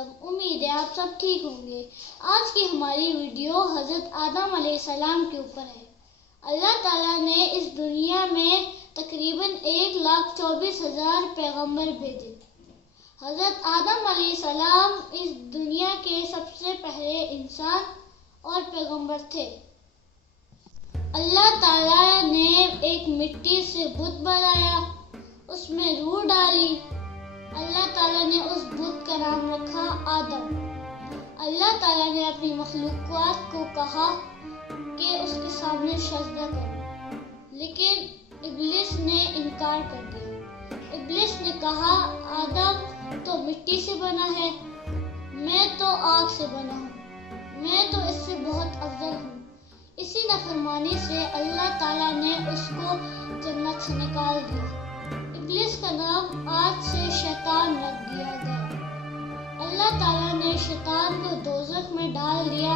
वसल्लम। उम्मीद है आप सब ठीक होंगे। आज की हमारी वीडियो हज़रत आदम अलैहिस्सलाम के ऊपर है। अल्लाह ताला ने इस दुनिया में तकरीबन 1,24,000 पैगंबर भेजे। हज़रत आदम अलैहिस्सलाम इस दुनिया के सबसे पहले इंसान और पैगंबर थे। अल्लाह ताला ने एक मिट्टी से बुत बनाया, उसमें रूह डाली। अल्लाह ताला ने उस बुत का नाम रखा आदम। अल्लाह ताला ने अपनी मखलूक़ात को कहा कि उसके सामने सजदा करो, लेकिन इब्लिस ने इनकार कर दिया। इब्लिस ने कहा, आदम तो मिट्टी से बना है, मैं तो आग से बना हूँ, मैं तो इससे बहुत अफजल हूँ। इसी नाफरमानी से अल्लाह ताला ने उसको जन्नत से निकाल दिया। इब्लिस का नाम आज से शैतान रख दिया गया। अल्लाह ताला ने शैतान को दोज़ख में डाल दिया।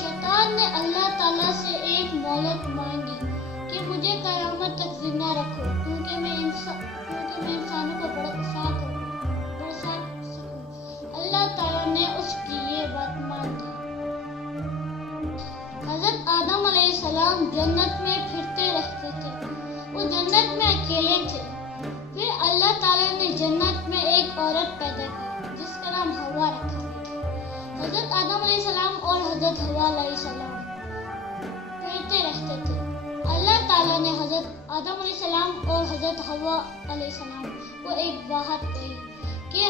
शैतान ने अल्लाह ताला से एक मोहलत मांगी कि मुझे क़यामत तक जिंदा रखो, क्योंकि मैं इंसानों को बरसा सकूं। अल्लाह ताला ने उसकी ये बात मान ली। हज़रत आदम अलैहिस्सलाम जन्नत में फिरते रहते थे। वो जन्नत में अकेले थे। फिर अल्लाह ताला ने जन्नत में एक औरत पैदा की जिसका नाम हवा रखा गया। हज़रत आदम अलैहिस्सलाम और हज़रत हवा अलैहिस्सलाम फिरते रहते थे। अल्लाह ताला ने हज़रत आदम अलैहिस्सलाम और हज़रत हवा अलैहिस्सलाम को एक बात कही कि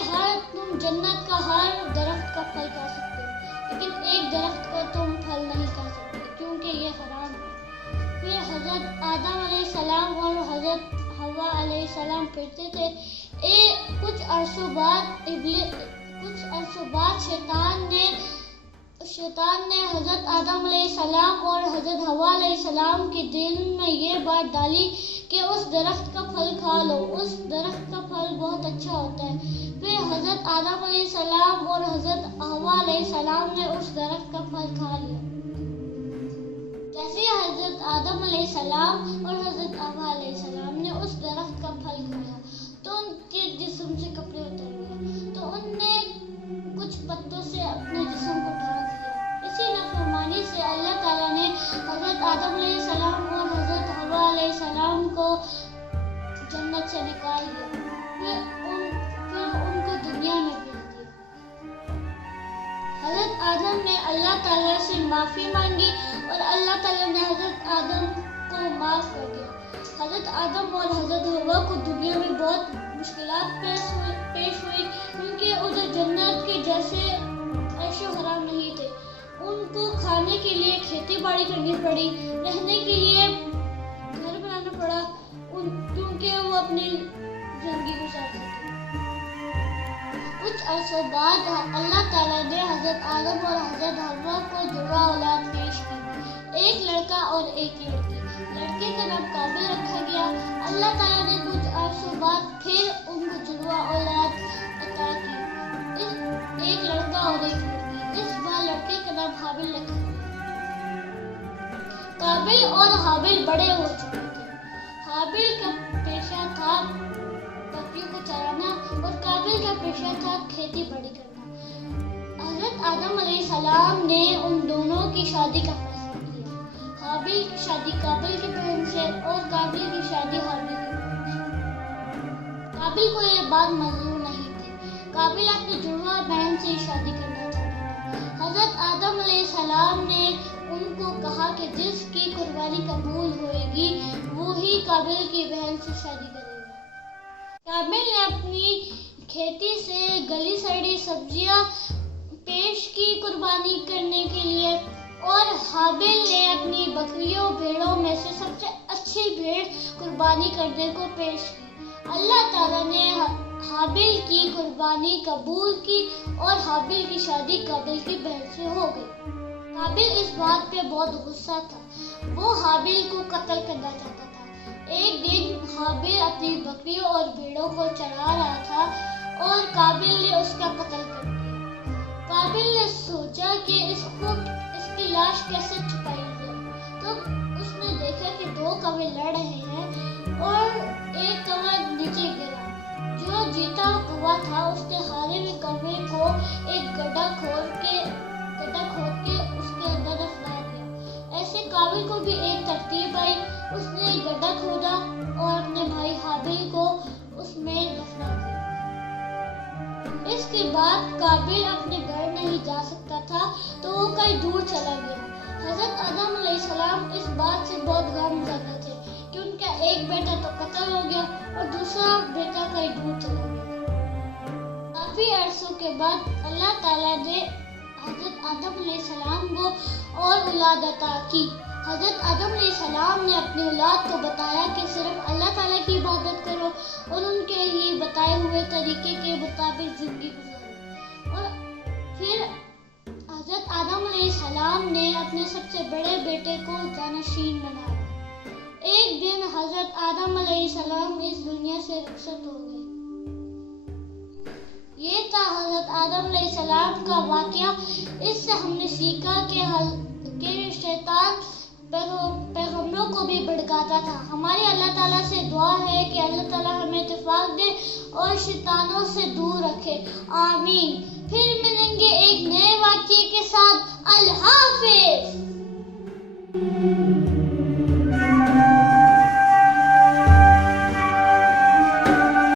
तुम जन्नत का हर दरख्त का फल खा सकते हो, लेकिन एक दरख्त का तुम फल नहीं खा सकते क्योंकि ये हराम है। फिर हज़रत आदम अलैहिस्सलाम और हज़रत हवा अलैहिस्सलाम फिरते थे। कुछ अरसों बाद शैतान ने हज़रत आदम अलैहिस्सलाम और हज़रत हवा अलैहिस्सलाम के दिल में ये बात डाली कि उस दरख्त का फल खा लो, उस दरख्त का फल बहुत अच्छा होता है। फिर हज़रत आदम अलैहिस्सलाम और हज़रत हवा अलैहिस्सलाम ने उस दरख्त का फल खा लिया। जैसे हज़रत आदम अलैहिस्सलाम और हज़रत हवा अलैहिस्सलाम ने उस दरख्त का फल खाया तो उनके जिस्म से कपड़े उतर गए, तो उनने कुछ पत्तों से अपने जिस्म को ढक दिया। इसी नाफरमानी से अल्लाह ताला ने हज़रत आदम अलैहिस्सलाम और हज़रत हवा अलैहिस्सलाम को जन्नत से निकाल दिया। फिर उनको दुनिया में भेज दिया। हज़रत आदम ने अल्लाह ताला से माफ़ी मांगी और अल्लाह ताला ने हज़रत आदम को माफ़ कर दिया। हज़रत आदम और हज़रत हवा को दुनिया में बहुत मुश्किलात पेश हुई क्योंकि उधर जन्नत के जैसे ऐशो हराम नहीं थे। उनको खाने के लिए खेती बाड़ी करनी पड़ी, रहने के लिए घर बनाना पड़ा क्योंकि वो अपनी ज़िंदगी गुजार सके। कुछ अरसों बाद अल्लाह ताला ने हज़रत आदम और हज़रत हवा को जुड़वा औलाद पेश की, एक लड़का और एक लड़की। लड़के का नाम काबिल रखा गया। अल्लाह ताला ने कुछ अरसों बाद फिर उनको जुड़वा औलाद अता की, एक लड़का और एक लड़की। इस बार लड़के का नाम हाबिल रखा गया। काबिल और हाबिल बड़े हो चुके थे। हाबिल का पेशा था बकरियों को चराना और काबिल का पेशा था खेती बाड़ी करना। हज़रत आदम अलैहिस्सलाम ने उन दोनों की शादी का फैसला किया। हाबिल की शादी काबिल की बहन से और काबिल की शादी हाबिल की बहन से। काबिल को ये बात मंजूर नहीं थी। काबिल अपनी जुड़वा बहन से शादी करना चाहता था। हज़रत आदम अलैहिस्सलाम ने उनको कहा कि जिसकी कुर्बानी कबूल होएगी वो ही काबिल की बहन से शादी करेगा। काबिल ने अपनी खेती से गली सड़ी सब्जियां पेश की कुर्बानी करने के लिए और हाबिल ने अपनी बकरियों भेड़ों में से सबसे अच्छी भेड़ कुर्बानी करने को पेश की। अल्लाह ताला ने हाबिल की कुर्बानी कबूल की और हाबिल की शादी काबिल की बहन से हो गई। काबिल इस बात पे बहुत गुस्सा था, वो हाबिल को कत्ल करना चाहता था। एक दिन हाबिल अपनी बकरियों और भेड़ों को चरा रहा था और काबिल ने उसका कत्ल कर दिया। काबिल ने सोचा कि इसकी लाश कैसे छुपाई जाए, तो उसने देखा कि दो कौवे लड़ रहे हैं और एक कौवा नीचे गिरा। जो जीता कौवा था उसने हारे हुए कौवे को एक بعد قابل اپنے گھر نہیں جا سکتا تھا تو وہ کہیں دور چلا گیا۔ حضرت آدم علیہ السلام اس بات سے بہت غم زدہ تھے کہ ان کا ایک بیٹا تو قتل ہو گیا اور دوسرا بیٹا کہیں دور چلا گیا۔ کافی عرصوں کے بعد اللہ تعالیٰ نے حضرت آدم علیہ السلام کو اور اولاد عطا کی۔ حضرت آدم علیہ السلام نے اپنی اولاد کو بتایا کہ صرف اللہ تعالیٰ کی عبادت کرو اور ان کے لیے بتائے ہوئے طریقے کے مطابق زندگی گزارو۔ اور پھر حضرت آدم علیہ السلام نے اپنے سب سے بڑے بیٹے کو جانشین بنایا۔ ایک دن حضرت آدم علیہ السلام اس دنیا سے رخصت ہو گئے۔ یہ تھا حضرت آدم علیہ السلام کا واقعہ۔ اس سے ہم نے سیکھا کہ شیطان پیغمبروں کو بھی بھڑکاتا تھا۔ ہماری اللہ تعالیٰ سے دعا ہے کہ اللہ تعالیٰ ہمیں اتفاق دے اور شیطانوں سے دور رکھے، آمین۔ پھر ملیں گے ایک نئے واقعے کے ساتھ۔ اللہ حافظ۔